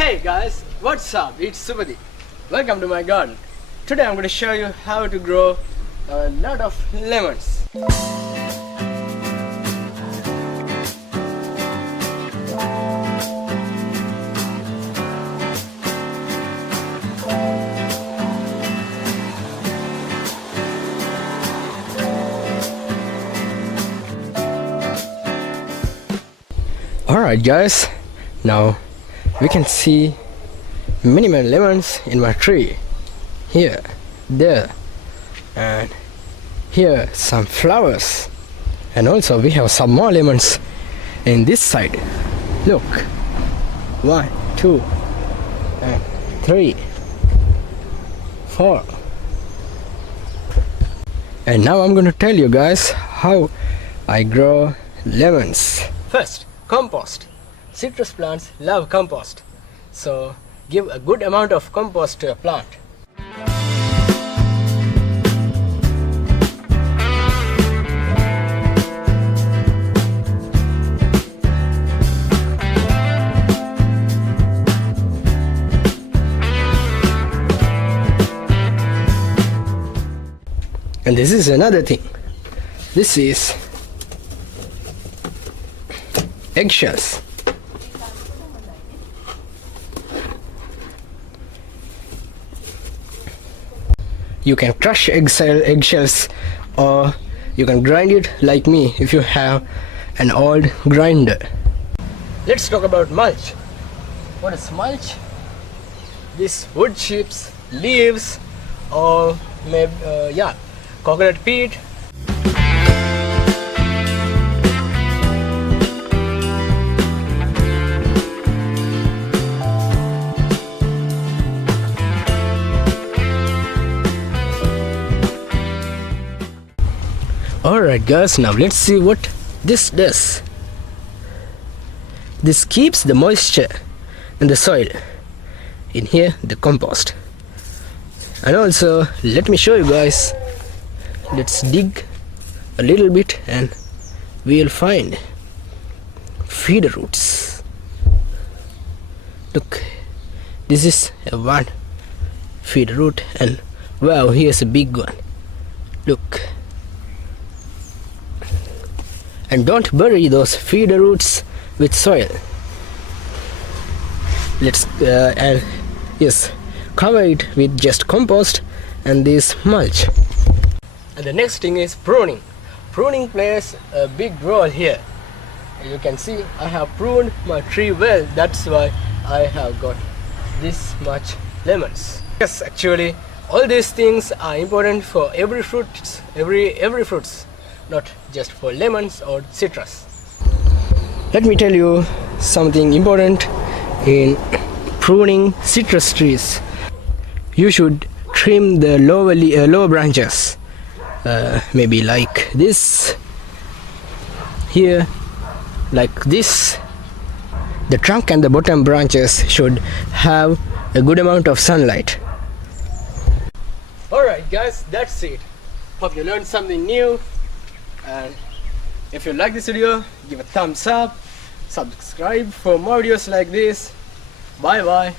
Hey guys, what's up? It's Subadi. Welcome to my garden. Today I'm going to show you how to grow a lot of lemons. Alright guys, now we can see many lemons in my tree. Here, there, and here some flowers, and also we have some more lemons in this side. Look, 1, 2, and 3, 4. And now I'm going to tell you guys how I grow lemons. First, compost. Citrus plants love compost, so give a good amount of compost to a plant. And this is another thing. This is eggshells. You can crush eggshells, or you can grind it like me if you have an old grinder. Let's talk about mulch. What is mulch? This wood chips, leaves, or maybe coconut peat. Alright guys, now let's see what this does. This keeps the moisture in the soil. In here, the compost. And also, let me show you guys. Let's dig a little bit and we'll find feeder roots. Look, this is a one feeder root, and wow, here's a big one. Look. And don't bury those feeder roots with soil. Let's cover it with just compost and this mulch. And the next thing is pruning. Pruning plays a big role here. As you can see, I have pruned my tree well. That's why I have got this much lemons. Yes, actually, all these things are important for every fruits, every fruits. Not just for lemons or citrus. Let me tell you something important in pruning citrus trees. You should trim the lower branches, maybe like this, here, like this. The trunk and the bottom branches should have a good amount of sunlight. Alright guys, that's it. Hope you learned something new. And if you like this video, give a thumbs up, subscribe for more videos like this. Bye bye.